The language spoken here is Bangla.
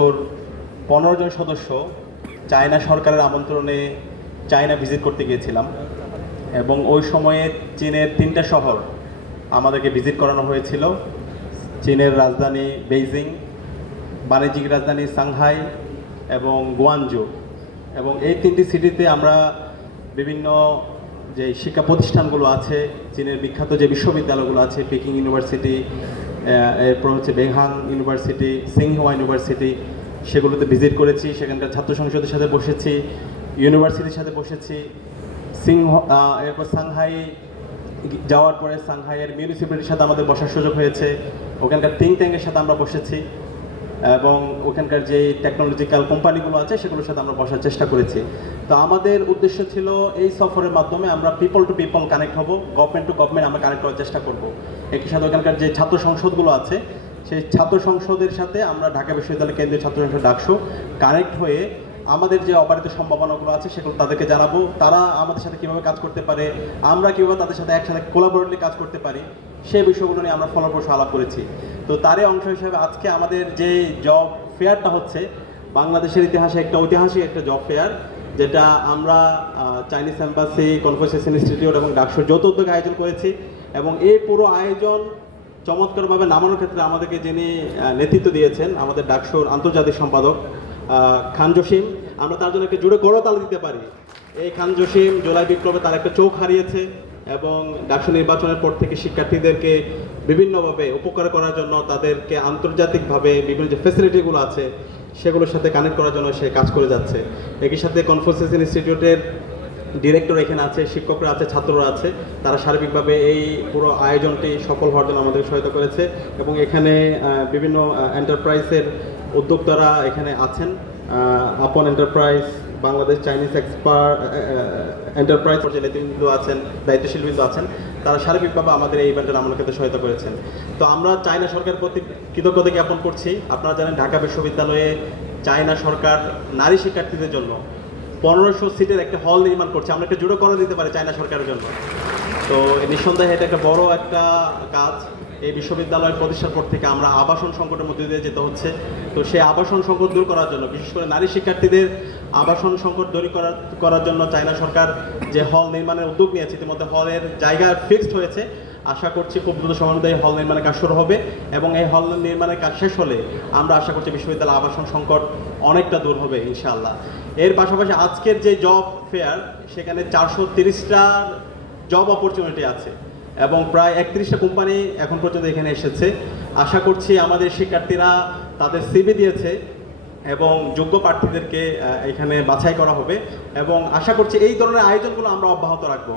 তোর 15 জন সদস্য চায়না সরকারের আমন্ত্রণে চায়না ভিজিট করতে গিয়েছিলাম এবং ওই সময়ে চীনের 3টা শহর আমাদেরকে ভিজিট করানো হয়েছিল। চীনের রাজধানী বেইজিং, বাণিজ্যিক রাজধানী সাংহাই এবং গুয়ানজু। এবং এই 3টি সিটিতে আমরা বিভিন্ন যে শিক্ষা প্রতিষ্ঠানগুলো আছে, চীনের বিখ্যাত যে বিশ্ববিদ্যালয়গুলো আছে, পেকিং ইউনিভার্সিটি, এরপর হচ্ছে বেংহাং ইউনিভার্সিটি, সিংহুয়া ইউনিভার্সিটি, সেগুলোতে ভিজিট করেছি। সেখানকার ছাত্র সংসদের সাথে বসেছি, ইউনিভার্সিটির সাথে বসেছি। এরপর সাংহাই যাওয়ার পরে সাংহাইয়ের মিউনিসিপ্যালিটির সাথে আমাদের বসার সুযোগ হয়েছে। ওখানকার থিঙ্ক ট্যাঙ্কের সাথে আমরা বসেছি এবং ওখানকার যে টেকনোলজিক্যাল কোম্পানিগুলো আছে সেগুলোর সাথে আমরা বসার চেষ্টা করেছি। তো আমাদের উদ্দেশ্য ছিল এই সফরের মাধ্যমে আমরা পিপল টু পিপল কানেক্ট হব, গভর্নমেন্ট টু গভর্নমেন্ট আমরা কানেক্ট করার চেষ্টা করব। একই সাথে ওখানকার যে ছাত্র সংসদগুলো আছে সেই ছাত্র সংসদের সাথে আমরা ঢাকা বিশ্ববিদ্যালয় কেন্দ্রীয় ছাত্র সংসদ ডাকসু কানেক্ট হয়ে আমাদের যে অপারিত সম্ভাবনাগুলো আছে সেগুলো তাদেরকে জানাবো। তারা আমাদের সাথে কীভাবে কাজ করতে পারে, আমরা কীভাবে তাদের সাথে একসাথে কোলাবোরেটলি কাজ করতে পারি, সেই বিষয়গুলো নিয়ে আমরা ফলপ্রসূ আলাপ করেছি। তো তারই অংশ হিসাবে আজকে আমাদের যে জব ফেয়ারটা হচ্ছে বাংলাদেশের ইতিহাসে একটা ঐতিহাসিক একটা জব ফেয়ার, যেটা আমরা চাইনিজ এম্বাসি, কনফুসিয়াস ইনস্টিটিউট এবং ডাকসুর যৌথ উদ্যোগে আয়োজন করেছি। এবং এই পুরো আয়োজন চমৎকারভাবে নামানোর ক্ষেত্রে আমাদেরকে যিনি নেতৃত্ব দিয়েছেন, আমাদের ডাকসুর আন্তর্জাতিক সম্পাদক খান জসিম, আমরা তার জন্য একটা জোরে করতালি দিতে পারি। এই খান জসিম জুলাই বিপ্লবে তার একটা চোখ হারিয়েছে এবং ডাকসু নির্বাচনের পর থেকে শিক্ষার্থীদেরকে বিভিন্নভাবে উপকার করার জন্য, তাদেরকে আন্তর্জাতিকভাবে বিভিন্ন যে ফ্যাসিলিটিগুলো আছে সেগুলোর সাথে কানেক্ট করার জন্য সে কাজ করে যাচ্ছে। একই সাথে কনফুসিয়াস ইনস্টিটিউটের ডিরেক্টর এখানে আছে, শিক্ষকরা আছে, ছাত্ররা আছে, তারা সার্বিকভাবে এই পুরো আয়োজনটি সফল হওয়ার জন্য আমাদের সহায়তা করেছে। এবং এখানে বিভিন্ন এন্টারপ্রাইজের উদ্যোক্তারা এখানে আছেন, আপন এন্টারপ্রাইজ, বাংলাদেশ চাইনিজ এন্টারপ্রাইজ যে নেতৃবৃন্দ আছেন, দায়িত্বশীল বৃন্দ আছেন, তারা সার্বিকভাবে আমাদের এই ইভেন্টের নামানোর ক্ষেত্রে সহায়তা করেছেন। তো আমরা চায়না সরকারের প্রতি কৃতজ্ঞতা জ্ঞাপন করছি। আপনারা জানেন ঢাকা বিশ্ববিদ্যালয়ে চায়না সরকার নারী শিক্ষার্থীদের জন্য 1500 সিটের একটা হল নির্মাণ করছে। আমরা একটা জুড়ে করে দিতে পারি চায়না সরকারের জন্য। তো নিঃসন্দেহে এটা একটা বড় একটা কাজ। এই বিশ্ববিদ্যালয় প্রতিষ্ঠার পর থেকে আমরা আবাসন সংকটের মধ্যে দিয়ে যেতে হচ্ছে। তো সেই আবাসন সংকট দূর করার জন্য, বিশেষ করে নারী শিক্ষার্থীদের আবাসন সংকট দূর করার জন্য চায়না সরকার যে হল নির্মাণের উদ্যোগ নিয়েছে, ইতিমধ্যে হলের জায়গা ফিক্সড হয়েছে। আশা করছি খুব দ্রুত সময়ের মধ্যে এই হল নির্মাণের কাজ শুরু হবে এবং এই হল নির্মাণের কাজ শেষ হলে আমরা আশা করছি বিশ্ববিদ্যালয় আবাসন সংকট অনেকটা দূর হবে ইনশাআল্লাহ। এর পাশাপাশি আজকের যে জব ফেয়ার, সেখানে 430টার জব অপরচুনিটি আছে এবং প্রায় 31টা কোম্পানি এখন পর্যন্ত এখানে এসেছে। আশা করছি আমাদের শিক্ষার্থীরা তাদের সিভি দিয়েছে এবং যোগ্য প্রার্থীদেরকে এখানে বাছাই করা হবে এবং আশা করছি এই ধরনের আয়োজনগুলো আমরা অব্যাহত রাখবো।